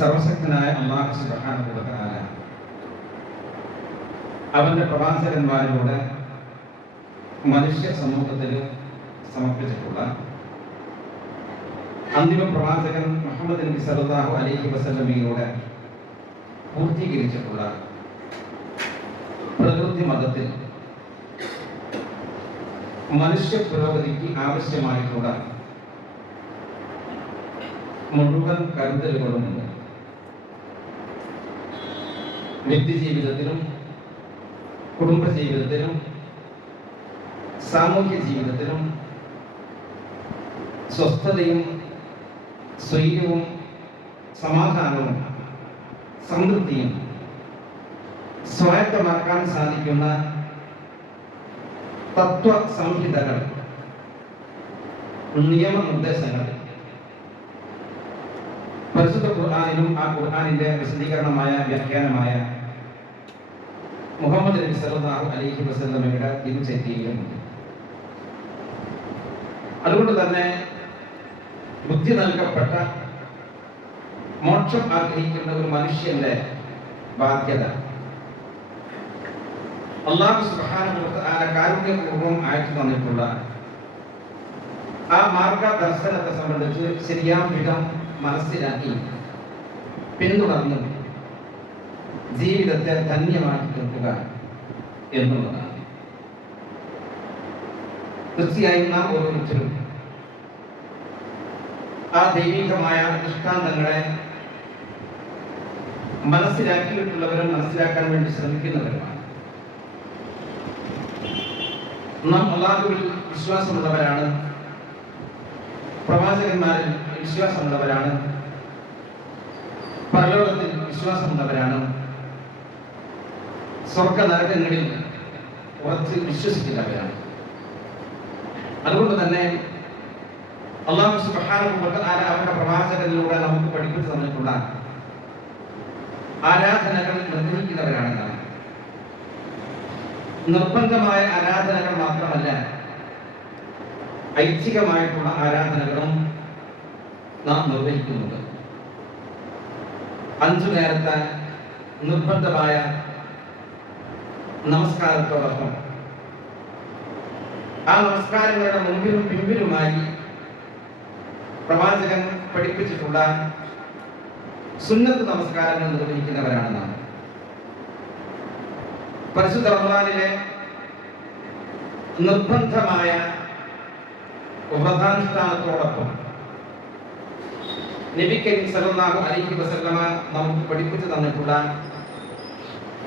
സർവശക്തനായ അല്ലാഹു സുബ്ഹാനഹു വ തആല അവന്റെ പ്രവാചകന്മാരിലൂടെ മനുഷ്യ സമൂഹത്തിൽ സമർപ്പിച്ചിട്ടുള്ള അന്തിമ പ്രവാചകൻ മുഹമ്മദ് നബി സല്ലല്ലാഹു അലൈഹി വസല്ലമയിലൂടെ പൂർത്തീകരിച്ചിട്ടുള്ള പ്രകൃതി മതത്തിൽ മനുഷ്യ പുരോഗതിക്ക് ആവശ്യമായിട്ടുള്ള മുഴുവൻ കരുതലുകളുമുണ്ട്. വ്യക്തിജീവിതത്തിലും കുടുംബജീവിതത്തിലും സാമൂഹ്യ ജീവിതത്തിലും സ്വസ്ഥതയും സ്വൈര്യവും സമാധാനവും സംതൃപ്തിയും സ്വായത്തമാക്കാൻ സാധിക്കുന്ന തത്വ സംഹിതകൾ, നിയമനിർദ്ദേശങ്ങൾ പരിശുദ്ധ ഖുർആനിലും ആ ഖുർആനിന്റെ വിശദീകരണമായ വ്യാഖ്യാനമായ മുഹമ്മദ് നബി സല്ലല്ലാഹു അലൈഹി വസല്ലമയുടെ തിരുചര്യയിലുമുണ്ട്. അതുകൊണ്ട് തന്നെ ബുദ്ധി നൽകപ്പെട്ട മോക്ഷം ആഗ്രഹിക്കുന്ന ഒരു മനുഷ്യന്റെ ബാധ്യത അല്ലാഹു സുബ്ഹാനഹു വ തആല കാരുണ്യപൂർവ്വം അയച്ചു തന്നിട്ടുള്ള ആ മാർഗദർശനത്തെ സംബന്ധിച്ച് ശരിയാം വിധം മനസ്സിലാക്കി പിന്തുടർന്ന് ജീവിതത്തെ ധന്യമാക്കി തീർക്കുക എന്നുള്ളതാണ്. തീർച്ചയായും നാം ഓരോരുത്തരും ആ ദൈവികമായ ദൃഷ്ടാന്തങ്ങളെ മനസ്സിലാക്കിയിട്ടുള്ളവരും മനസ്സിലാക്കാൻ വേണ്ടി ശ്രമിക്കുന്നവരുമാണ്. നാം അല്ലാഹുവിൽ വിശ്വാസമുള്ളവരാണ്, പ്രവാചകന്മാരിൽ വിശ്വാസമുള്ളവരാണ്, പരലോകത്തിൽ വിശ്വാസമുള്ളവരാണ്, സ്വർഗ നരകങ്ങളിൽ ഉറച്ച് വിശ്വസിക്കുന്നവരാണ്. അതുകൊണ്ട് തന്നെ അല്ലാഹു സുബ്ഹാനഹു വ തആല അവന്റെ പ്രവാചകനിലൂടെ നമുക്ക് പഠിപ്പിച്ചു തന്നിട്ടുള്ള ആരാധനകൾ നിർവഹിക്കുന്നവരാണ് നാം. നിർബന്ധമായ ആരാധനകൾ മാത്രമല്ല, ഐച്ഛികമായിട്ടുള്ള ആരാധനകളും നാം നിർവഹിക്കുന്നുണ്ട്. 5 നേരത്തെ നിർബന്ധമായ നമസ്കാരത്തോടൊപ്പം ആ നമസ്കാരങ്ങളുടെ മുമ്പിലും പിമ്പിലുമായി പ്രവാചകൻ പഠിപ്പിച്ചിട്ടുള്ള സുന്നത്ത് നമസ്കാരങ്ങൾ നിർവഹിക്കുന്നവരാണ് നാം. പരിശുദ്ധ റമദാനിലെ നിർബന്ധമായ വ്രതാനുഷ്ഠാനത്തോടൊപ്പം നബി കരീം സല്ലല്ലാഹു അലൈഹി വസല്ലമ നമുക്ക് പഠിപ്പിച്ചു തന്നിട്ടുള്ള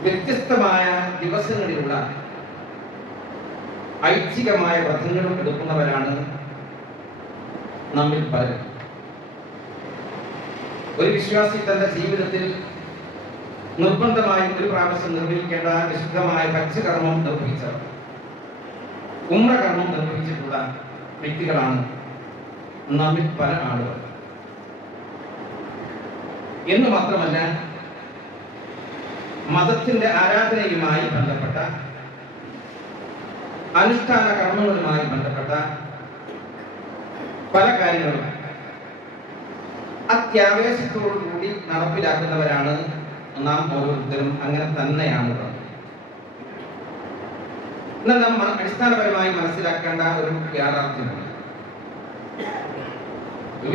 വ്യത്യസ്തമായ ദിവസങ്ങളിലുള്ള ഐച്ഛികമായ വ്രതങ്ങളും എടുക്കുന്നവരാണ് നമ്മിൽ പലരും. ഒരു വിശ്വാസി തന്റെ ജീവിതത്തിൽ നിർബന്ധമായും ഒരു പ്രാവശ്യം നിർവഹിക്കേണ്ട വിശുദ്ധമായ ഹജ്ജ് കർമ്മം നിർവഹിച്ചവർ, ഉംറ കർമ്മം നിർവഹിച്ചിട്ടുള്ള വ്യക്തികളാണ് നമ്മിൽ പല ആളുകൾ. എന്ന് മാത്രമല്ല, മതത്തിന്റെ ആരാധനയുമായി ബന്ധപ്പെട്ട അനുഷ്ഠാന കർമ്മങ്ങളുമായി ബന്ധപ്പെട്ട പല കാര്യങ്ങളും അത്യാവേശത്തോടുകൂടി നടപ്പിലാക്കുന്നവരാണ് നാം ഓരോരുത്തരും. അങ്ങനെ തന്നെയാണുള്ളത്. എന്നാൽ നാം അടിസ്ഥാനപരമായി മനസ്സിലാക്കേണ്ട ഒരു യാഥാർത്ഥ്യമാണ്,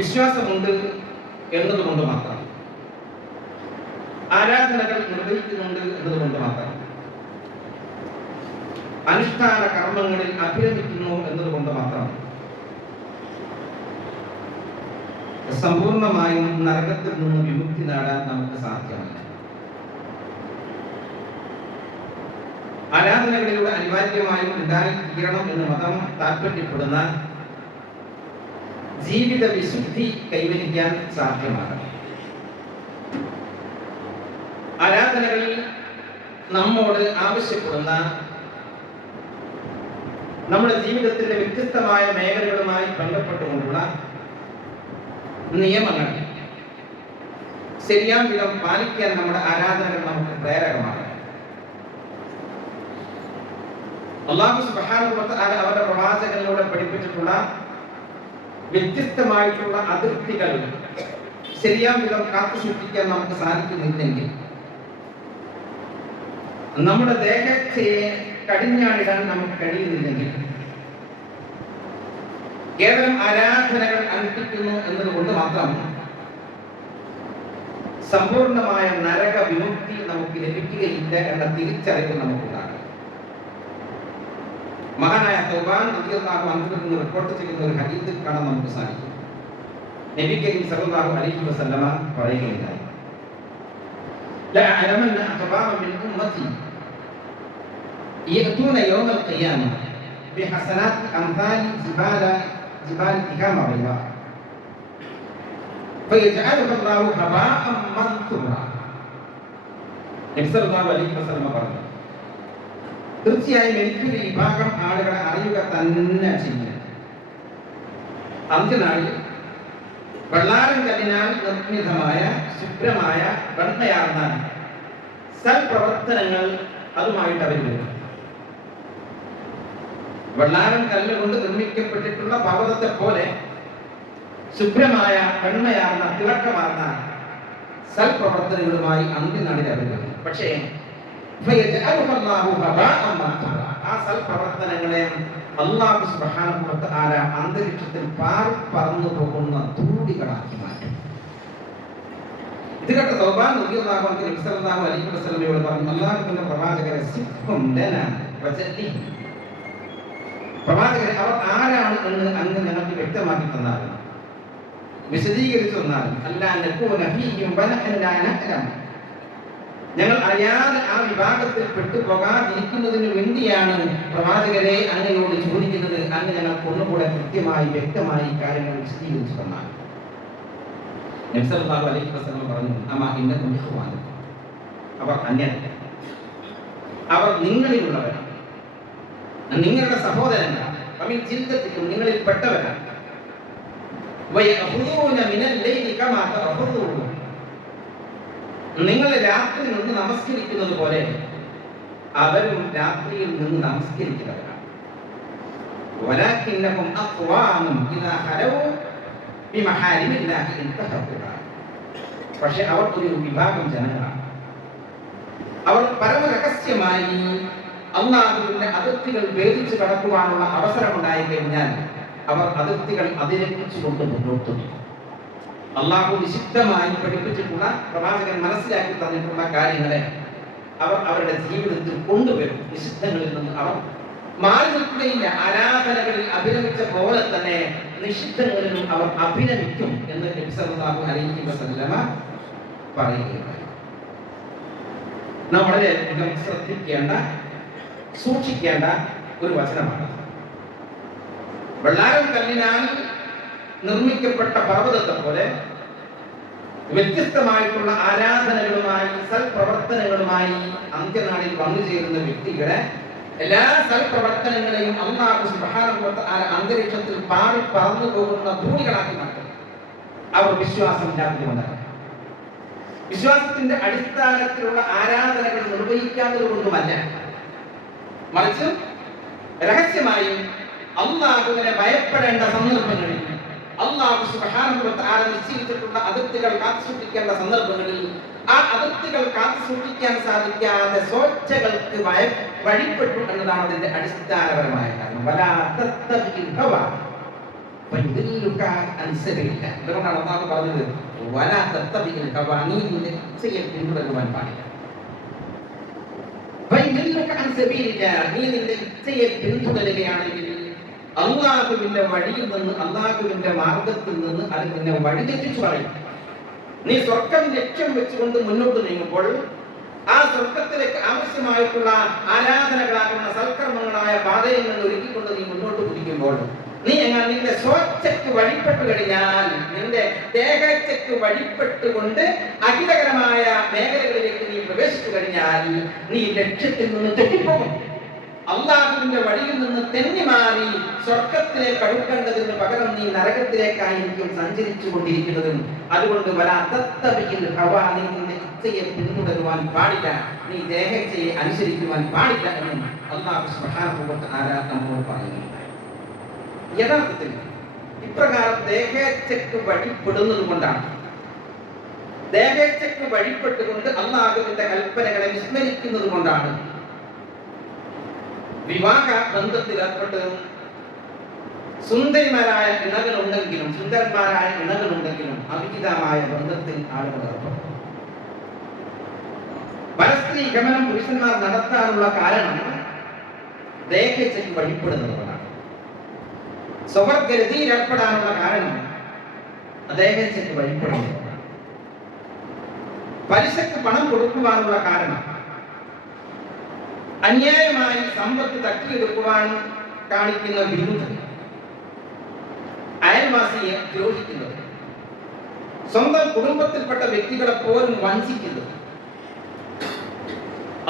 വിശ്വാസമുണ്ട് എന്നതുകൊണ്ട് മാത്രം, ആരാധനകൾ നിർവഹിക്കുന്നുണ്ട് എന്നതുകൊണ്ട് മാത്രം, അനുഷ്ഠാന കർമ്മങ്ങളിൽ അഭിരമിക്കുന്നു എന്നതുകൊണ്ട് മാത്രം സമ്പൂർണമായും നരകത്തിൽ നിന്ന് വിമുക്തി നേടാൻ നമുക്ക് സാധ്യമല്ല. ആരാധനകളിലൂടെ അനിവാര്യമായും ഉണ്ടായിത്തീരണം എന്ന് മതം താല്പര്യപ്പെടുന്ന ജീവിത വിശുദ്ധി കൈവരിക്കാൻ സാധ്യമാകണം. ആരാധനകളിൽ നമ്മോട് ആവശ്യപ്പെടുന്ന നമ്മുടെ ജീവിതത്തിന്റെ വ്യത്യസ്തമായ മേഖലകളുമായി ബന്ധപ്പെട്ടുകൊണ്ടുള്ള നിയമങ്ങൾ ശരിയാം വിധം പാലിക്കാൻ നമ്മുടെ ആരാധനകൾ നമുക്ക് പ്രേരകമാണ്. അല്ലാഹു സുബ്ഹാനഹു വ തആല അവരുടെ പ്രവാചകനിലൂടെ പഠിപ്പിച്ചിട്ടുള്ള വ്യത്യസ്തമായിട്ടുള്ള അതിർത്തികൾ ശരിയാം വിധം കാത്തു സൂക്ഷിക്കാൻ നമുക്ക് സാധിക്കുന്നില്ലെങ്കിൽ നമ്മുടെ ദേഹത്തെ കടിഞ്ഞാണിടാൻ നമുക്ക് കഴിയുന്നില്ലെങ്കിൽ കേവലം ആരാധനകൾ അനുഷ്ഠിക്കുന്നു എന്നതുകൊണ്ട് മാത്രം സമ്പൂർണമായ നരക വിമുക്തി നമുക്ക് ലഭിക്കുകയില്ല എന്ന തിരിച്ചറിവ് നമുക്കുണ്ടാകും. മഹാനായ തൗബാൻ റളിയല്ലാഹു അൻഹു നിന്ന് റിപ്പോർട്ട് ചെയ്യുന്ന ഒരു ഹദീസിൽ കാണാൻ നമുക്ക് സാധിക്കും. നബി കരീം സല്ലല്ലാഹു അലൈഹി വസല്ലമ പറയുകയുണ്ടായി, ലാ അലമന്ന അഖബാറ മിൻ ഉമ്മത്തി യഅതൂന യൗമൽ ഖിയാമ ബിഹസനാത്തി അംസാലി ജിബാൽ തിഹാമ ബൈദാ ഫയജഅലുഹു അല്ലാഹു ഹബാഅൻ മൻസൂറാ. നബി സല്ലല്ലാഹു അലൈഹി വസല്ലമ പറഞ്ഞു, തീർച്ചയായും എനിക്കൊരു വിഭാഗം ആളുകളെ അറിയുക തന്നെ ചെയ്യും. അന്ത്യനാളിൽ വെള്ളാരം കല്ലിനാൽ നിർമ്മിതമായ ശുഭ്രമായ വെണ്ണയാർന്ന സൽപ്രവർത്തനങ്ങൾ അതുമായിട്ട് അവർ വരും. വെള്ളാരം കല്ലുകൊണ്ട് നിർമ്മിക്കപ്പെട്ടിട്ടുള്ള പർവ്വതത്തെ പോലെ ശുഭ്രമായ വെണ്ണയാർന്ന തിളക്കമാർന്ന സൽപ്രവർത്തനങ്ങളുമായി അന്ത്യനാളിൽ അവർ വരും. പക്ഷേ ആ സൽപ്രവർത്തനങ്ങളെ അല്ലാഹു സുബ്ഹാനഹു വ തആല അന്തരീക്ഷത്തിൽ പറന്നു പോകുന്ന ധൂളികളാക്കി മാറ്റും. ഇത് കേട്ട തൗബാൻ റളിയല്ലാഹു അൻഹു നബി സല്ലല്ലാഹു അലൈഹി വസല്ലമയോട് പറഞ്ഞു, അല്ലാഹുവിന്റെ പ്രവാചകരെ സിഫ്ഹും ലനാ വജല്ലി, പ്രവാചകരെ അവർ ആരാണ് എന്ന് അങ്ങ് ഞങ്ങൾക്ക് വ്യക്തമാക്കി തന്നാലും വിശദീകരിച്ചു തന്നാലും അല്ലാ നകൂന ഫീഹിം വനഹ്നു ലാ നഅലം, ഞങ്ങൾ അറിയാതെ ആ വിഭാഗത്തിൽ പെട്ടുപോകാതിരിക്കുന്നതിന് വേണ്ടിയാണ് പ്രവാചകരെ അങ്ങയോട് ചോദിക്കുന്നത്. അങ്ങ് ഞങ്ങൾക്ക് ഒന്നുകൂടെ കൃത്യമായി വ്യക്തമായി കാര്യങ്ങൾ വിശദീകരിച്ചു തന്നാൽ. നബി സല്ലല്ലാഹു അലൈഹി വസല്ലം പറഞ്ഞു, അമാ ഇന്നകും ഇഖ്വാൻ, അവർ അന്യരല്ല, അവർ നിങ്ങളിലുള്ളവരാണ്, നിങ്ങളുടെ സഹോദരങ്ങളാണ്, വമിൻ ജിൽദത്തിക്കും നിങ്ങളിൽ പെട്ടവരാണ്. വയഖുദൂന മിനൽ ലൈലി കമാ തഖുദൂന, നിങ്ങൾ രാത്രി നിന്ന് നമസ്കരിക്കുന്നത് പോലെ അവരും രാത്രിയിൽ നിന്ന് നമസ്കരിക്കുന്നവരാണ്. വലാകിന്നഹും അഖ്വാമുൻ ഇദാ ഖലൂ ബിമഹാരിമില്ലാഹി ഇൻതഹഖുഹാ, പക്ഷേ അവർ ഒരു വിഭാഗം ജനങ്ങളാണ്. അവർ പരമരഹസ്യമായി അല്ലാഹുവിന്റെ അതിർത്തികൾ ഭേദിച്ചു കടക്കുവാനുള്ള അവസരമുണ്ടായി കഴിഞ്ഞാൽ അവർ അതിർത്തികൾ അതിരെക്കുറിച്ചുകൊണ്ട് മുന്നോട്ട് പോകും. അള്ളാഹു നിഷിദ്ധമായി പഠിപ്പിച്ചിട്ടുള്ള പ്രവാചകൻ മനസ്സിലാക്കി തന്നിട്ടുള്ള കാര്യങ്ങളെ അവർ അവരുടെ ജീവിതത്തിൽ കൊണ്ടുവരും. നിഷിദ്ധങ്ങളിൽ നിന്ന് അവർ മാറി നിൽക്കുകയില്ല. ആരാധനകളിൽ അഭിനമിച്ച പോലെ തന്നെ നിഷിദ്ധങ്ങളിലും അവർ അഭിനമിക്കും എന്ന് നബി സല്ലല്ലാഹു അലൈഹി വസല്ലമ പറയുകയുണ്ടായി. നാം വളരെയധികം ശ്രദ്ധിക്കേണ്ട, സൂക്ഷിക്കേണ്ട ഒരു വചനമാണ്. വെള്ളാരം കല്ലിനാൽ നിർമ്മിക്കപ്പെട്ട പർവ്വതത്തെ പോലെ വ്യത്യസ്തമായിട്ടുള്ള ആരാധനകളുമായി സൽപ്രവർത്തനങ്ങളുമായി അന്ത്യനാളിൽ വന്നു ചേരുന്ന വ്യക്തികളെ എല്ലാ സൽപ്രവർത്തനങ്ങളെയും അല്ലാഹു സുബ്ഹാനഹു വ തആല അന്തരീക്ഷത്തിൽ പാറി പറന്നു പോകുന്ന ധൂളികളാക്കി മാറ്റും. അവർ വിശ്വാസമില്ലാത്തതുകൊണ്ടാണ്. വിശ്വാസത്തിന്റെ അടിസ്ഥാനത്തിലുള്ള ആരാധനകൾ നിർവഹിക്കാത്തത് കൊണ്ടുമല്ല, മറിച്ച് രഹസ്യമായി അല്ലാഹുവിനെ ഭയപ്പെടേണ്ട സന്ദർഭങ്ങളിൽ, അല്ലാഹു സുബ്ഹാനഹു വ തആല നിശ്ചയിച്ചിട്ടുള്ള അതിർത്തികൾ കാത്തുസൂക്ഷിക്കേണ്ട സന്ദർഭങ്ങളിൽ ആ അതിർത്തികൾ കാത്തുസൂക്ഷിക്കാൻ സാധിക്കാതെ സ്വേച്ഛകൾക്ക് വഴിപ്പെട്ടു എന്നതാണ് അതിന്റെ അടിസ്ഥാനപരമായ കാരണം. വലാ തത്തബിൽ ഹവ ഫയുദില്ലുക അൻ സബീലില്ലാഹ്. അതുകൊണ്ടാണ് അല്ലാഹു പറഞ്ഞത് വലാ തത്തബിൽ ഹവ, നീ നിന്റെ ഇച്ഛയെ പിന്തുടരുവാൻ പാടില്ല. ഫയുദില്ലുക അൻ സബീലില്ലാഹ്, നീ നിന്റെ ഇച്ഛയെ പിന്തുടരുകയാണെങ്കിൽ അല്ലാഹുവിന്റെ വഴിയിൽ നിന്ന്, അല്ലാഹുവിന്റെ മാർഗത്തിൽ നിന്ന് അത് നിന്നെ വഴിതെറ്റിച്ചു കളയും. നീ സ്വർഗം ലക്ഷ്യം വെച്ചുകൊണ്ട് മുന്നോട്ട് നീങ്ങുമ്പോൾ ആ സ്വർഗത്തിലേക്ക് ആവശ്യമായിട്ടുള്ള ആരാധനകളാകുന്ന സൽക്കർമ്മങ്ങളായ പാതയിൽ നിന്ന് ഒരുക്കിക്കൊണ്ട് നീ മുന്നോട്ട് കുതിക്കുമ്പോൾ നീ എങ്ങനെ നിന്റെ സ്വച്ഛക്ക് വഴിപ്പെട്ടു കഴിഞ്ഞാൽ, നിന്റെ ദേഹച്ചക്ക് വഴിപ്പെട്ടുകൊണ്ട് അഹിതകരമായ മേഖലകളിലേക്ക് നീ പ്രവേശിച്ചു കഴിഞ്ഞാൽ നീ ലക്ഷ്യത്തിൽ നിന്ന് തെറ്റിപ്പോകും. അല്ലാഹുവിന്റെ വഴിയിൽ നിന്ന് തെന്നി മാറി സ്വർഗത്തിലേക്ക് അടുക്കേണ്ടതിന് പകരം നീ നരകത്തിലേക്കായിരിക്കും സഞ്ചരിച്ചു കൊണ്ടിരിക്കുന്നതും. അതുകൊണ്ട് വലാ തത്തബിൽ ഹവാ, നീ നിന്റെ ഇച്ഛയെ പിന്തുടരുവാൻ പാടില്ല, നീ ദേഹേച്ഛയെ അനുസരിക്കുവാൻ പാടില്ല എന്നും അല്ലാഹു സുബ്ഹാനഹു വ തആല നമ്മോട് പറയുന്നു. യഥാർത്ഥത്തിൽ ഇപ്രകാരം ദേഹേച്ഛയ്ക്ക് വഴിപ്പെടുന്നത് കൊണ്ടാണ് ദേഹേച്ഛയ്ക്ക് വഴിപ്പെട്ടുകൊണ്ട് അല്ലാഹുവിന്റെ കൽപ്പനകളെ വിസ്മരിക്കുന്നത് കൊണ്ടാണ് വിവാഹ ബന്ധത്തിൽ ഏർപ്പെട്ട് സുന്ദരന്മാരായ ഇണകളുണ്ടെങ്കിലും അവിഹിതമായ ബന്ധത്തിൽ ആളുകൾ ഏർപ്പെടും. പരസ്ത്രീ ഗമനം പുരുഷന്മാർ നടത്താനുള്ള കാരണം ദേഹേച്ഛയ്ക്ക് വഴിപ്പെടുന്നതുകൊണ്ടാണ്. സ്വവർഗരതിയിൽ ഏർപ്പെടാനുള്ള കാരണം ദേഹേച്ഛയ്ക്ക് വഴിപ്പെടുന്നതുകൊണ്ടാണ്. പലിശക്ക് പണം കൊടുക്കുവാനുള്ള കാരണം അന്യായമായി സമ്പത്ത് തട്ടിയെടുക്കുവാൻ കാണിക്കുന്ന വിരുദ്ധ, അയൽവാസിയെ ദ്രോഹിക്കുന്നത്, സ്വന്തം കുടുംബത്തിൽപ്പെട്ട വ്യക്തികളെ പോലും വഞ്ചിക്കുന്നത്,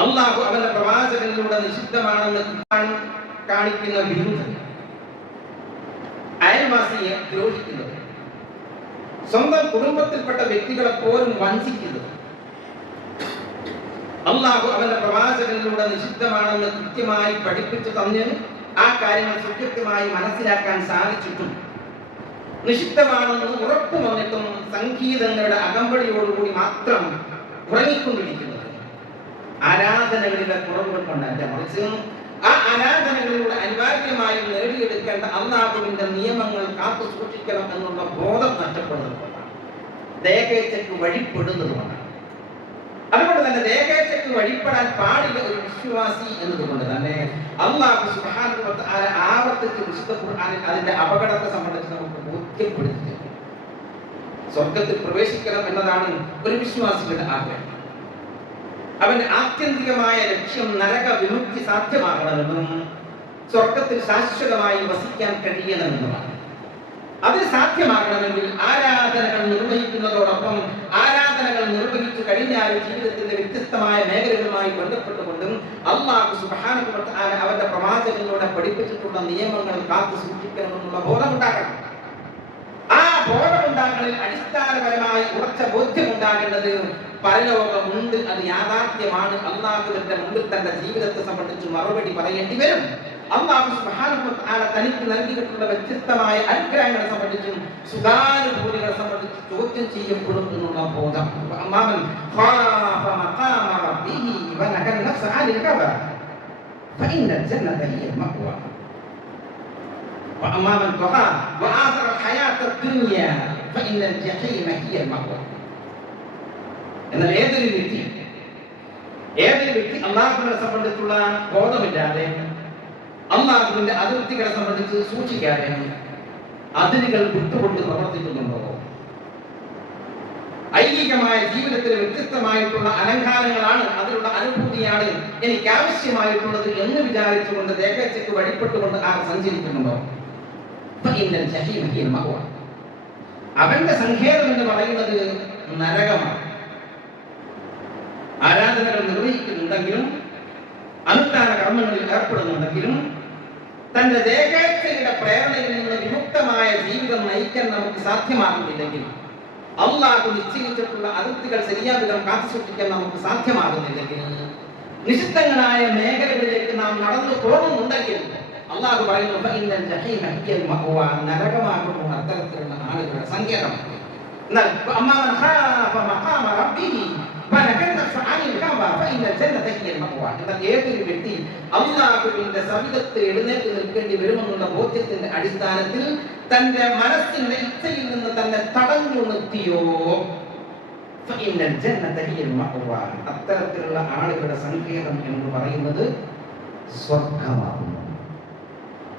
അല്ലാഹു അവന്റെ പ്രവാചകനിലൂടെ നിഷിദ്ധമാണെന്ന് കാണിക്കുന്ന വിരുദ്ധ, അയൽവാസിയെ ദ്രോഹിക്കുന്നത്, സ്വന്തം കുടുംബത്തിൽപ്പെട്ട വ്യക്തികളെ പോലും വഞ്ചിക്കുന്നത്, അല്ലാഹു അവന്റെ പ്രവാചകനിലൂടെ നിഷിദ്ധമാണെന്ന് കൃത്യമായി പഠിപ്പിച്ചു തന്ന് ആ കാര്യങ്ങൾ സുഖ്യമായി മനസ്സിലാക്കാൻ സാധിച്ചിട്ടും നിഷിദ്ധമാണെന്ന് ഉറപ്പു വന്നിട്ടും സംഗീതങ്ങളുടെ അകമ്പടിയോടുകൂടി മാത്രം ഉറങ്ങിക്കൊണ്ടിരിക്കുന്നത് ആരാധനകളിലെ കുറവുകൾ കൊണ്ടല്ല, മറിച്ച് ആ ആരാധനകളിലൂടെ അനിവാര്യമായും നേടിയെടുക്കേണ്ട അല്ലാഹുവിന്റെ നിയമങ്ങൾ കാത്തു സൂക്ഷിക്കണം എന്നുള്ള ബോധം നഷ്ടപ്പെടുന്നതുകൊണ്ടാണ്, ദേഹേച്ഛയ്ക്ക് വഴിപ്പെടുന്നതുകൊണ്ടാണ്. അതുകൊണ്ട് തന്നെ ദേഹേച്ഛയ്ക്ക് വഴിപ്പെടാൻ പാടില്ല ഒരു വിശ്വാസി എന്നതുകൊണ്ട് തന്നെ അല്ലാഹു സുബ്ഹാനഹു വ തആല ആവർത്തിച്ച് വിശുദ്ധ ഖുർആനിൽ അതിന്റെ അപകടത്തെ സംബന്ധിച്ച് നമുക്ക് ബോധ്യപ്പെടുത്തിയിട്ടുണ്ട്. സ്വർഗ്ഗത്തിൽ പ്രവേശിക്കണം എന്നതാണ് ഒരു വിശ്വാസിയുടെ ആഗ്രഹം. അവന്റെ ആത്യന്തികമായ ലക്ഷ്യം നരക വിമുക്തി സാധ്യമാകണമെന്നും സ്വർഗ്ഗത്തിൽ ശാശ്വതമായി വസിക്കാൻ കഴിയണമെന്നുമാണ്. അത് സാധ്യമാകണമെങ്കിൽ ആരാധനകൾ നിർവഹിക്കുന്നതോടൊപ്പം ആരാധനകൾ നിർവഹിച്ചു കഴിഞ്ഞാൽ ജീവിതത്തിന്റെ വ്യത്യസ്തമായ മേഖലകളുമായി ബന്ധപ്പെട്ടുകൊണ്ടും അല്ലാഹു സുബ്ഹാനഹു വ തആല അവന്റെ പ്രവാചകനിലൂടെ പഠിപ്പിച്ചിട്ടുള്ള നിയമങ്ങൾ കാത്തു സൂക്ഷിക്കണമെന്നുള്ള ബോധമുണ്ടാകണം. ആ ബോധമുണ്ടാകലിൽ അടിസ്ഥാനപരമായി ഉറച്ച ബോധ്യമുണ്ടാകേണ്ടത് പരലോകമുണ്ട്, അത് യാഥാർത്ഥ്യമാണ്. അല്ലാഹുവിന്റെ മുമ്പിൽ തന്റെ ജീവിതത്തെ സംബന്ധിച്ച് മറുപടി പറയേണ്ടി വരും. അല്ലാഹു സുബ്ഹാനഹു വ തആല തനിക്ക് നൽകിയിട്ടുള്ള വ്യത്യസ്തമായ അനുഗ്രഹങ്ങളെ സംബന്ധിച്ചും സുഖാനുഭൂതികളെ സംബന്ധിച്ച് ചോദ്യം ചെയ്യപ്പെടും എന്നുള്ള ബോധം. അമ്മാമൻ ഖാഫ മഖാമ റബ്ബിഹി വ നഹന നഫ്സ അനിൽ ഹവ ഫഇന്നൽ ജന്നത ഹിയ മഅവ വഅമ്മാമൻ ഖാഫ വആസറ ഹയാത ദുനിയ ഫഇന്നൽ ജഹീമ ഹിയ മഅവ. എന്നാൽ ഏതൊരു വ്യക്തി അല്ലാഹുവിനെ സംബന്ധിച്ചുള്ള ബോധമില്ലാതെ, അല്ലാഹുവിന്റെ അതിർത്തികളെ സംബന്ധിച്ച് സൂക്ഷിക്കാതെ അതിരുകൾ വിട്ടുകൊണ്ട് പ്രവർത്തിക്കുന്നുണ്ടോ, ഐഹികമായ ജീവിതത്തിൽ വ്യത്യസ്തമായിട്ടുള്ള അലങ്കാരങ്ങളാണ്, അതിലുള്ള അനുഭൂതിയാണ് എനിക്ക് ആവശ്യമായിട്ടുള്ളത് എന്ന് വിചാരിച്ചുകൊണ്ട് ദേഹേച്ഛയ്ക്ക് വഴിപ്പെട്ടുകൊണ്ട് ആർ സഞ്ചരിക്കുന്നുണ്ടോ, അവന്റെ സങ്കേതം എന്ന് പറയുന്നത് നരകമാണ്. ആരാധനകൾ നിർവഹിക്കുന്നുണ്ടെങ്കിലും അനുഷ്ഠാന കർമ്മങ്ങളിൽ ഏർപ്പെടുന്നുണ്ടെങ്കിലും തന്റെ ദേഹേച്ഛയുടെ പ്രേരണയിൽ നിന്ന് വിമുക്തമായ ജീവിതം നയിക്കാൻ നമുക്ക് സാധ്യമാകുന്നില്ലെങ്കിൽ, അല്ലാഹു നിശ്ചയിച്ചിട്ടുള്ള അതിർത്തികൾ ശരിയാവിധം കാത്തുസൂക്ഷിക്കാൻ നമുക്ക് സാധ്യമാകുന്നില്ലെങ്കിൽ, നിഷിദ്ധങ്ങളായ മേഖലകളിലേക്ക് നാം നടന്നു പോകുന്നുണ്ടെങ്കിൽ അല്ലാഹു പറയുന്നു ഫഇന്നൽ ജഹീമ ഹിയൽ മഅവ, നരകമാകുന്നു അത്തരത്തിലുള്ള ആളുകളുടെ സങ്കേതം. എന്നാൽ അമ്മാമൻ ഖാഫ മഖാമ റബ്ബിഹി ഏതൊരു വ്യക്തി അല്ലാഹുവിന്റെ സവിധത്തിൽ എഴുന്നേറ്റ് നിൽക്കേണ്ടി വരുമെന്നുള്ള ബോധ്യത്തിന്റെ അടിസ്ഥാനത്തിൽ തന്റെ മനസ്സിന്റെ ഇച്ഛയിൽ നിന്ന് തന്നെ തടഞ്ഞു നിർത്തിയോ, അത്തരത്തിലുള്ള ആളുകളുടെ സങ്കേതം എന്ന് പറയുന്നത് സ്വർഗമാകുന്നു.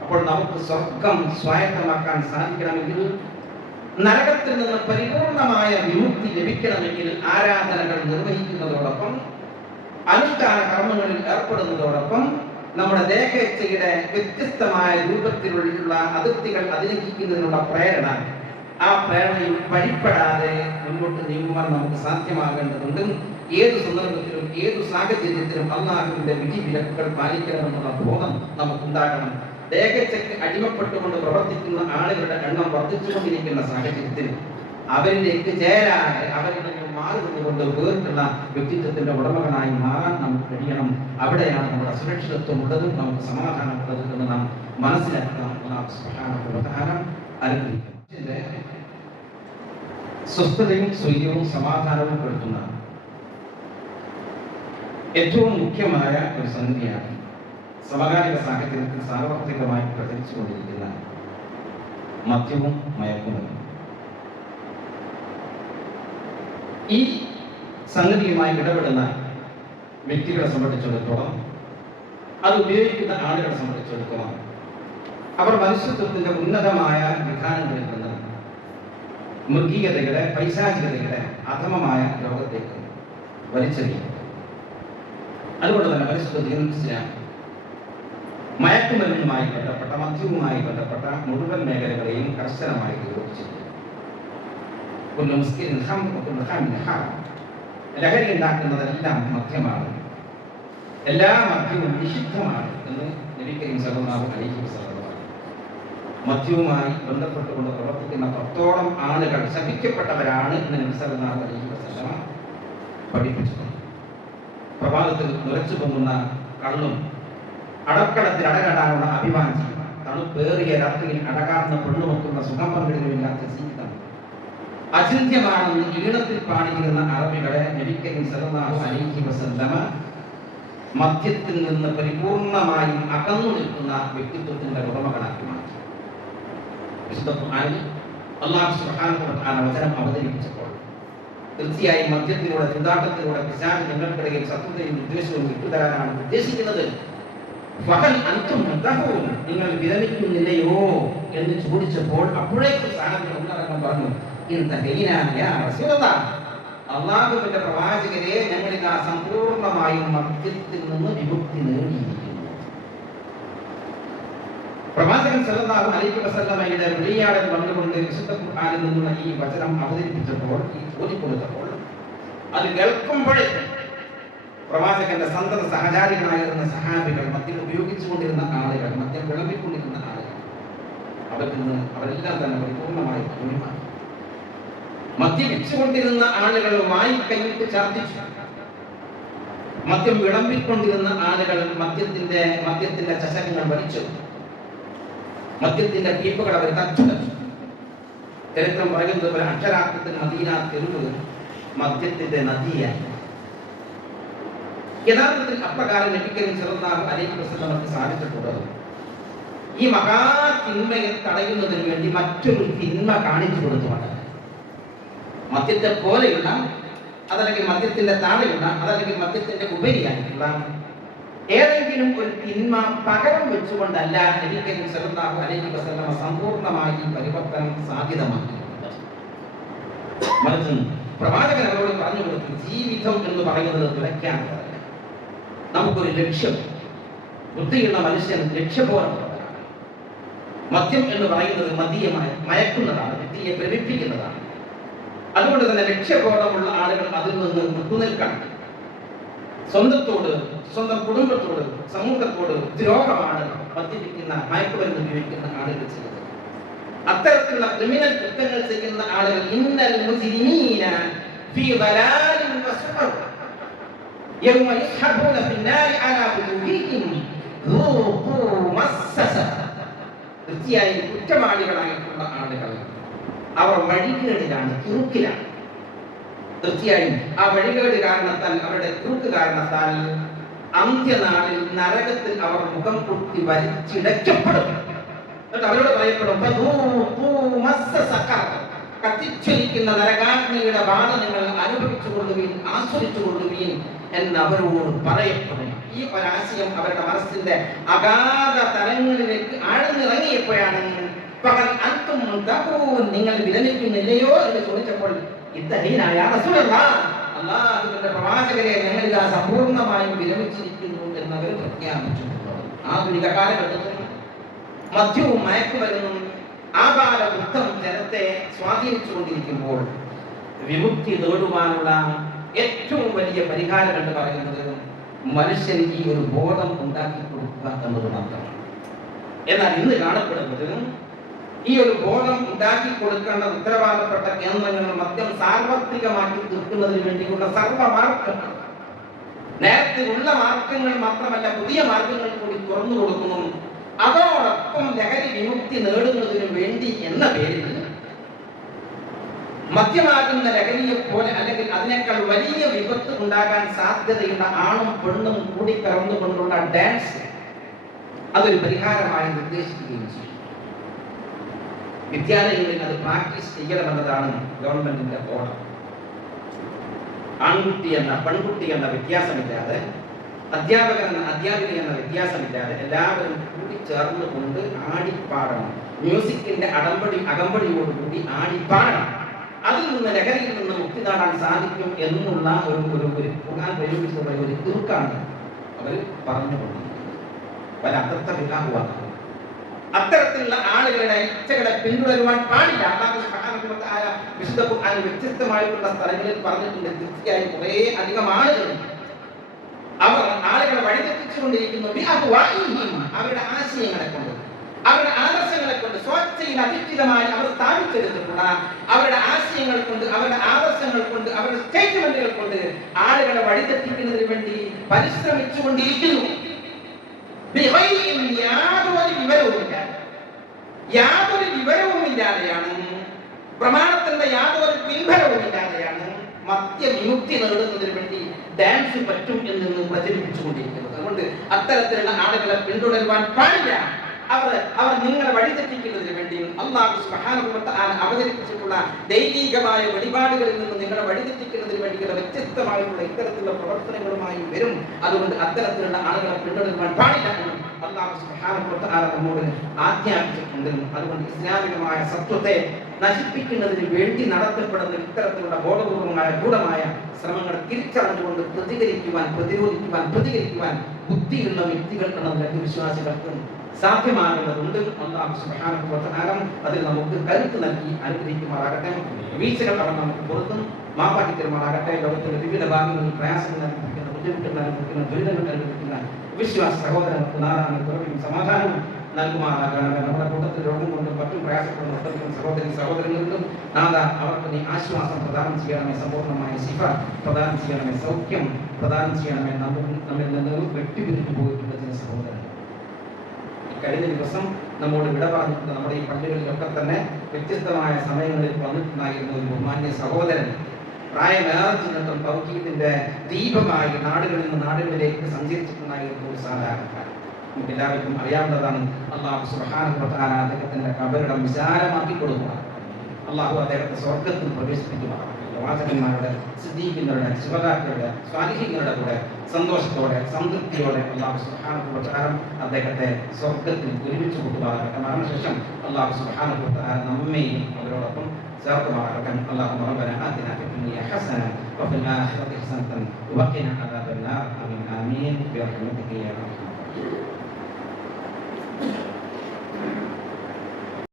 അപ്പോൾ നമുക്ക് സ്വർഗം സ്വായത്തമാക്കാൻ സാധിക്കണമെങ്കിൽ, നരകത്തിൽ നിന്ന് പരിപൂർണമായ വിമുക്തി ലഭിക്കണമെങ്കിൽ ആരാധനകൾ നിർവഹിക്കുന്നതോടൊപ്പം അനുഷ്ഠാന കർമ്മങ്ങളിൽ ഏർപ്പെടുന്നതോടൊപ്പം നമ്മുടെ ദേഹേച്ഛയുടെ വ്യത്യസ്തമായ രൂപത്തിലുള്ള അതിർത്തികൾ അതിലംഘിക്കുന്നതിനുള്ള പ്രേരണ, ആ പ്രേരണയിൽ വഴിപ്പെടാതെ മുന്നോട്ട് നീങ്ങുവാൻ നമുക്ക് സാധ്യമാകേണ്ടതുണ്ട്. ഏതു സന്ദർഭത്തിലും ഏതു സാഹചര്യത്തിലും അല്ലാഹുവിന്റെ വിധി വിലക്കുകൾ പാലിക്കണമെന്നുള്ള ബോധം നമുക്കുണ്ടാകണം. ദേഹേച്ഛയ്ക്ക് അടിമപ്പെട്ടുകൊണ്ട് പ്രവർത്തിക്കുന്ന ആളുകളുടെ എണ്ണം വർദ്ധിച്ചുകൊണ്ടിരിക്കുന്ന സാഹചര്യത്തിൽ അവരിലേക്ക് ചേരാതെ അവരിൽ നിന്ന് മാറി നിന്നുകൊണ്ട് വേറിട്ടുള്ള വ്യക്തിത്വത്തിന്റെ ഉടമകളായി മാറാൻ നമുക്ക് കഴിയണം. അവിടെയാണ് നമ്മുടെ സുരക്ഷിതത്വം ഉള്ളതും നമുക്ക് സമാധാനം ഉള്ളതും എന്ന് നാം മനസ്സിലാക്കണം. അനുഗ്രഹിക്കും. സ്വസ്ഥതയും സ്വൈര്യവും സമാധാനവും കൊടുക്കുന്ന ഏറ്റവും മുഖ്യമായ ഒരു സംഗതിയാണ് സമകാലിക സാഹചര്യത്തിൽ സാർവത്രികമായി പ്രചരിച്ചുകൊണ്ടിരിക്കുന്ന മദ്യവും മയക്കുമരുന്നും. ഈ സംഗതിയുമായി ഇടപെടുന്ന വ്യക്തികളെ സംബന്ധിച്ചിടത്തോളം, അത് ഉപയോഗിക്കുന്ന ആളുകളെ സംബന്ധിച്ചിടത്തോളം, അവർ മനുഷ്യത്വത്തിന്റെ ഉന്നതമായ വിധാനങ്ങളിൽ നിന്ന് മൃഗീയതയുടെ, പൈശാചികതയുടെ അധമമായ ലോകത്തേക്ക് വലിച്ചെറിയും. അതുകൊണ്ട് തന്നെ പരിശുദ്ധ ദീനുൽ ഇസ്ലാം മയക്കുമരുന്നുമായി ബന്ധപ്പെട്ട, മദ്യവുമായി ബന്ധപ്പെട്ട മുഴുവൻ മേഖലകളെയും കർശനമായി നിരോധിച്ചിട്ടുണ്ട്. ലഹരി ഉണ്ടാക്കുന്നതെല്ലാം മദ്യമാണ്, എല്ലാ മദ്യവും നിഷിദ്ധമാണ് എന്ന് നബി കരീം സല്ലല്ലാഹു അലൈഹി വസല്ലം മദ്യവുമായി ബന്ധപ്പെട്ടുകൊണ്ട് പ്രവർത്തിക്കുന്ന 10ഓളം ആളുകൾ ശപിക്കപ്പെട്ടവരാണ് എന്ന് നബി സല്ലല്ലാഹു അലൈഹി വസല്ലം പഠിപ്പിച്ചിട്ടുണ്ട്. പ്രഭാതത്തിൽ നിറച്ചു പൊങ്ങുന്ന കള്ളും, അടക്കളത്തിൽ അടകടാനുള്ള അഭിവാഞ്ചി, തണുപ്പേറിയ രാത്രിയിൽ അടകാർന്ന പെണ്ണുമൊത്തുന്ന സുഖം പങ്കിടുകയില്ലാത്ത ജീവിതം അചിന്ത്യമാണെന്ന് ഈണത്തിൽ പാടിയിരുന്ന അറബികളെ നബി കരീം സല്ലല്ലാഹു അലൈഹി വസല്ലം മദ്യത്തിൽ നിന്ന് പരിപൂർണമായും അകന്നു നിൽക്കുന്ന വ്യക്തിത്വത്തിന്റെ ഉടമകളാക്കി മാറ്റി. വിശുദ്ധ ഖുർആനിൽ അല്ലാഹു സുബ്ഹാനഹു വ തആല വചനം അവതരിപ്പിച്ചപ്പോൾ തീർച്ചയായും മദ്യത്തിലൂടെ, ചൂതാട്ടത്തിലൂടെ പിശാച് നിങ്ങൾക്കിടയിൽ ശത്രുതയും വിദ്വേഷവും ഇട്ടുതരാനാണ് ഉദ്ദേശിക്കുന്നത്. ഫഹൽ അൻതും മുൻതഹൂൻ, നിങ്ങൾ വിരമിക്കുന്നില്ലയോ എന്ന് ചോദിച്ചപ്പോൾ അപ്പോഴേക്കും സഹാബികൾ ഒന്നടങ്കം പറഞ്ഞു, ഇൻതഹീനാ യാ റസൂലല്ലാഹ്, അല്ലാഹുവിന്റെ പ്രവാചകരെ, ഞങ്ങളിതാ സമ്പൂർണ്ണമായും മദ്യത്തിൽ നിന്ന് വിമുക്തി നേടിയിരിക്കുന്നു. പ്രവാചകൻ സല്ലല്ലാഹു അലൈഹി വസല്ലമയുടെ വിളിയാടൻ വന്നുകൊണ്ട് വിശുദ്ധ ഖുർആനിൽ നിന്നുള്ള ഈ വചനം അവതരിപ്പിച്ചപ്പോൾ, ഈ ഓതിക്കൊടുത്തപ്പോൾ, അത് കേൾക്കുമ്പോഴേ പ്രവാചകന്റെ സന്തത സഹചാരികളായിരുന്ന സഹാബികൾ, മദ്യം ഉപയോഗിച്ചുകൊണ്ടിരുന്ന ആളുകൾ, മദ്യം വിളമ്പിക്കൊണ്ടിരുന്ന ആളുകൾ, അവരെല്ലാം തന്നെ പരിപൂർണമായി ഒഴിവാക്കി. മദ്യപിച്ചുകൊണ്ടിരുന്ന ആളുകൾ വായി കൈയിട്ട് ഛർദ്ദിച്ചു. മദ്യം വിളമ്പിക്കൊണ്ടിരുന്ന ആളുകൾ മദ്യത്തിന്റെ ചശകങ്ങൾ വലിച്ചു. മദ്യത്തിന്റെ പീപ്പുകൾ അവർ തച്ചുടച്ചു. ചരിത്രം പറയുന്നത് പോലെ അക്ഷരാർത്ഥത്തിൽ മദീന തെരുവ് മദ്യത്തിന്റെ നദിയായി. യഥാർത്ഥത്തിൽ അപ്രകാരം നബി കരീം സല്ലല്ലാഹു അലൈഹി വസല്ലമക്ക് സാധിച്ചിട്ടുള്ളത് ഈ മഹാ തിന്മയെ തടയുന്നതിന് വേണ്ടി മറ്റൊരു തിന്മ കാണിച്ചു കൊടുത്തുമാണ്. മദ്യത്തെ പോലെയുള്ള, അതല്ലെങ്കിൽ മദ്യത്തിന്റെ താഴെയുള്ള, അതല്ലെങ്കിൽ മദ്യത്തിന്റെ ഉപരിയായിട്ടുള്ള ഏതെങ്കിലും ഒരു തിന്മ പകരം വെച്ചുകൊണ്ടല്ല നബി കരീം സല്ലല്ലാഹു അലൈഹി വസല്ലമ സമ്പൂർണ്ണമായി പരിവർത്തനം സാധ്യതമാക്കിയിട്ടുണ്ട്. മറിച്ച് പ്രവാചകൻ അവരോട് പറഞ്ഞു കൊടുത്തു, ജീവിതം എന്ന് പറയുന്നത് തുലയ്ക്കാനുള്ളതല്ല. നമുക്കൊരു ലക്ഷ്യം, ബുദ്ധിയുള്ള മനുഷ്യൻ ലക്ഷ്യബോധമുള്ളവരാണ്. മദ്യം എന്ന് പറയുന്നത് മയക്കുന്നതാണ്, വ്യക്തിയെ പ്രേരിപ്പിക്കുന്നതാണ്. അതുകൊണ്ട് തന്നെ ലക്ഷ്യബോധമുള്ള ആളുകൾ അതിൽ നിന്ന് വിട്ടുനിൽക്കണം. സ്വന്തത്തോട്, സ്വന്തം കുടുംബത്തോട്, സമൂഹത്തോട് ദ്രോഹമാണ് മദ്യപിക്കുന്ന, മയക്കുമരുന്ന് ഉപയോഗിക്കുന്ന ആളുകൾ ചെയ്യുന്നത്. അത്തരത്തിലുള്ള ക്രിമിനൽ കുറ്റങ്ങൾ ചെയ്യുന്ന ആളുകൾ ഇന്നൽ മുജ്രിമീന ഫീ ദലാലിൻ വസുഖർ യൗമ യസ്ഹബൂന ഫിന്നാരി അലാ വുജൂഹിഹിം ذوقوا മസ്സ. തീർച്ചയായും കുറ്റവാളികളായിട്ടുള്ള ആളുകൾ അവർ വഴികേടിലാണ്, കുറുക്കിലാണ്. തീർച്ചയായും ആ വഴികേട് കാരണത്താൽ, അവരുടെ കുറുക്ക് കാരണത്താൽ അന്ത്യനാളിൽ നരകത്തിൽ അവർ മുഖം കുത്തി വലിച്ചിടയ്ക്കപ്പെടും. എന്നിട്ട് അവരോട് പറയപ്പെടും, കത്തിച്ചൊലിക്കുന്ന നരകാഗ്നിയുടെ ബാധ നിങ്ങൾ അനുഭവിച്ചു കൊള്ളുകയും ആസ്വദിച്ചു കൊള്ളുകയും എന്ന് അവരോട് പറയപ്പെടും. ഈ ഒരാശയം അവരുടെ മനസ്സിന്റെ അഗാധ തലങ്ങളിലേക്ക് ആഴ്ന്നിറങ്ങിയപ്പോഴാണ് പകൽ അൻതും മുൻതഹൂൻ, നിങ്ങൾ വിരമിക്കുന്നില്ലയോ എന്ന് ചോദിച്ചപ്പോൾ, ഇത്തഹീനായ റസൂലല്ലാഹ്, അല്ലാഹുവിന്റെ പ്രവാചകരെ, ഞങ്ങളിതാ സമ്പൂർണ്ണമായും വിരമിച്ചിരിക്കുന്നു എന്നവർ പ്രഖ്യാപിച്ചിട്ടുണ്ട്. ആധുനിക കാലഘട്ടത്തിൽ മദ്യവും മയക്കുമരുന്നും ആപാലവൃത്തം ജനത്തെ സ്വാധീനിച്ചുകൊണ്ടിരിക്കുമ്പോൾ വിമുക്തി നേടുവാനുള്ള ഏറ്റവും വലിയ പരിഹാരം എന്ന് പറയുന്നത് മനുഷ്യന് ഈ ഒരു ബോധം ഉണ്ടാക്കി കൊടുക്കുക എന്നത് മാത്രമാണ്. എന്നാൽ ഇന്ന് കാണപ്പെടുന്നത് ഈ ഒരു ബോധം ഉണ്ടാക്കി കൊടുക്കേണ്ട ഉത്തരവാദപ്പെട്ട കേന്ദ്രങ്ങൾ മദ്യം സാർവത്രികമാക്കി തീർക്കുന്നതിന് വേണ്ടിയുള്ള സർവ്വമാർഗങ്ങൾ, നേരത്തെ ഉള്ള മാർഗങ്ങൾ മാത്രമല്ല പുതിയ മാർഗങ്ങൾ കൂടി തുറന്നു കൊടുക്കുന്നു. അതോടൊപ്പം ലഹരി വിമുക്തി നേടുന്നതിന് വേണ്ടി എന്ന പേരിൽ മദ്യമാകുന്ന ലഹരിയെ പോലെ അല്ലെങ്കിൽ അതിനേക്കാൾ വലിയ വിപത്ത് ഉണ്ടാകാൻ സാധ്യതയുള്ള ആണും പെണ്ണും കൂടി കലർന്നുകൊണ്ടുള്ള ഡാൻസ് അതൊരു പരിഹാരമായി നിർദ്ദേശിക്കുകയും ചെയ്യും. വിദ്യാലയങ്ങളിൽ അത് പ്രാക്ടീസ് ചെയ്യണമെന്നതാണ് ഗവൺമെന്റിന്റെ ഓർഡർ. ആൺകുട്ടി എന്ന പെൺകുട്ടി എന്ന വ്യത്യാസമില്ലാതെ, അധ്യാപകൻ എന്ന അധ്യാപിക എന്ന വ്യത്യാസമില്ലാതെ എല്ലാവരും കൂടി ചേർന്നുകൊണ്ട് ആടിപ്പാടണം. മ്യൂസിക്കിന്റെ അകമ്പടിയോടുകൂടി ആടിപ്പാടണം. അതിൽ നിന്ന് ലഹരിയിൽ നിന്ന് മുക്തി നേടാൻ സാധിക്കും എന്നുള്ള ഒരു ഖുർആൻ പ്രയോഗിച്ചുള്ള ഒരു തീർക്കാണ് അവർ പറഞ്ഞുകൊണ്ടിരിക്കുന്നത്. പല അർത്ഥമില്ലാഹുവാണ്. അത്തരത്തിലുള്ള ആളുകളുടെ ഇച്ഛകളെ പിന്തുടരുവാൻ പാടില്ല. അല്ലാഹു സുബ്ഹാനഹു വ തആല വിശുദ്ധ ഖുർആനിൽ വ്യത്യസ്തമായിട്ടുള്ള സ്ഥലങ്ങളിൽ പറഞ്ഞിട്ടുണ്ട്. തീർച്ചയായും കുറേ അധികം ആളുകളുണ്ട്, അവർ ആളുകളെ വഴിതെറ്റിച്ചുകൊണ്ടിരിക്കുന്നു. അവരുടെ ആശയങ്ങളെ കൊണ്ട്, അവരുടെ ആദർശങ്ങളെ കൊണ്ട്, സ്വേച്ഛയിൽ അധിഷ്ഠിതമായി അവർ സ്ഥാപിച്ചെടുത്തിട്ടുള്ള അവരുടെ ആശയങ്ങൾ കൊണ്ട്, അവരുടെ ആദർശങ്ങൾ കൊണ്ട്, അവരുടെ സ്റ്റേറ്റ്മെന്റുകൾ കൊണ്ട് ആളുകളെ വഴിതെറ്റിക്കുന്നതിന് വേണ്ടി പരിശ്രമിച്ചുകൊണ്ടിരിക്കുന്നു. യാതൊരു വിവരവുമില്ലാതെയാണ്, പ്രമാണത്തിന്റെ യാതൊരു പിൻബലവുമില്ലാതെയാണ് മദ്യവിമുക്തി നേടുന്നതിന് വേണ്ടി ഡാൻസ് പറ്റും എന്ന് പ്രചരിപ്പിച്ചുകൊണ്ടിരിക്കുന്നത്. അതുകൊണ്ട് അത്തരത്തിലുള്ള ആളുകളെ പിന്തുടരുവാൻ പാടില്ല. അവർ നിങ്ങളെ വഴിതെറ്റിക്കുന്നതിന് വേണ്ടി അല്ലാഹു സുബ്ഹാനഹു വ തആല അവതരിപ്പിച്ചിട്ടുള്ള ദൈവികമായ വെളിപാടുകളിൽ നിന്ന് നിങ്ങളെ വഴിതെറ്റിക്കുന്നതിന് വേണ്ടിയുള്ള വ്യത്യസ്തമായിട്ടുള്ള ഇത്തരത്തിലുള്ള പ്രവർത്തനങ്ങളുമായി വരും. അതുകൊണ്ട് അത്തരത്തിലുള്ള ആളുകളെ പിന്തുടരുവാൻ പാടില്ല എന്ന് അല്ലാഹു സുബ്ഹാനഹു വ തആല നമ്മോട് ആജ്ഞാപിച്ചിട്ടുണ്ട്. അതുകൊണ്ട് ഇസ്ലാമികമായ സത്വത്തെ നശിപ്പിക്കുന്നതിന് വേണ്ടി നടത്തപ്പെടുന്ന ഇത്തരത്തിലുള്ള ബോധപൂർവമായ ഗൂഢമായ ശ്രമങ്ങൾ തിരിച്ചറിഞ്ഞുകൊണ്ട് പ്രതികരിക്കുവാൻ ബുദ്ധിയുള്ള വ്യക്തികൾക്കാണ് നമ്മുടെ വിശ്വാസികൾക്ക് സാധ്യമാകുന്നതുണ്ട്. അല്ലാഹു സുബ്ഹാനഹു വ തആല അതിൽ നമുക്ക് കരുത്ത് നൽകി അനുഗ്രഹിക്കുമാറാകട്ടെ. വീഴ്ചകൾ അവൻ നമുക്ക് പുറത്തും മാപ്പാക്കി തരുമാറാകട്ടെ. ലോകത്തിന്റെ വിവിധ ഭാഗങ്ങളിൽ പ്രയാസങ്ങൾ അനുഭവിക്കുന്ന, ബുദ്ധിമുട്ടുകൾ അനുഭവിക്കുന്ന, ദുരിതങ്ങൾ അനുഭവിക്കുന്ന വിശ്വാസ സഹോദരങ്ങൾക്ക് നാടാണ് കുറവും സമാധാനവും നൽകുമാറാകണമേ. നമ്മുടെ കൂട്ടത്തിൽ രോഗം കൊണ്ടും മറ്റും പ്രയാസപ്പെടുന്ന ഒട്ടധികം സഹോദരങ്ങൾക്കും നാഥ അവർക്ക് നീ ആശ്വാസം പ്രദാനം ചെയ്യണമേ, സമ്പൂർണ്ണമായ ശിഫ പ്രദാനം ചെയ്യണമേ, സൗഖ്യം പ്രദാനം ചെയ്യണമേ. നമ്മിൽ നിന്ന് വെട്ടിപിരിഞ്ഞു പോയിട്ടുള്ള ചില സഹോദരങ്ങൾ കഴിഞ്ഞ ദിവസം നമ്മോട് വിട പറഞ്ഞിട്ടുണ്ട്. നമ്മുടെ ഈ പള്ളികളിലൊക്കെ തന്നെ വ്യത്യസ്തമായ സമയങ്ങളിൽ വന്നിട്ടുണ്ടായിരുന്ന ഒരു ബഹുമാന്യ സഹോദരൻ പ്രായമേർച്ചിട്ടും തൗഹീദിന്റെ ദീപമായി നാടുകളിൽ നിന്ന് നാടുകളിലേക്ക് സഞ്ചരിച്ചിട്ടുണ്ടായിരുന്ന ഒരു സാധാരണക്കാരൻ. നമുക്ക് എല്ലാവർക്കും അറിയാവുന്നതാണ്. അല്ലാഹു സുബ്ഹാനഹു വ തആല അദ്ദേഹത്തിന്റെ കബറിടം വിശാലമാക്കി കൊടുക്കുക. അല്ലാഹു അദ്ദേഹത്തെ സ്വർഗ്ഗത്തിൽ പ്രവേശിപ്പിക്കുമാറാകട്ടെ. പ്രവാചകന്മാരുടെ, സിദ്ദീഖീങ്ങളുടെ, ശുഹദാക്കളുടെ, സ്വാലിഹീങ്ങളുടെ കൂടെ സന്തോഷത്തോടെ സംതൃപ്തിയോടെ അല്ലാഹു സുബ്ഹാനഹു വ തആല അദ്ദേഹത്തെ സ്വർഗ്ഗത്തിൽ ഒരുമിച്ച് കൂട്ടുമാറാകട്ടെ. മരണശേഷം അല്ലാഹു സുബ്ഹാനഹു വ തആല നമ്മെയും അവരോടൊപ്പം ചേർക്കുമാറാകട്ടെ. അല്ലാഹുമ്മ റബ്ബനാ ആതിനാ ഫിദ് ദുനിയ ഹസന വഫിൽ ആഖിറതി ഹസനതൻ വഖിനാ അദാബന്നാർ. ആമീൻ ആമീൻ ബിറഹ്മതിക യാ അർഹമർ റഹീം.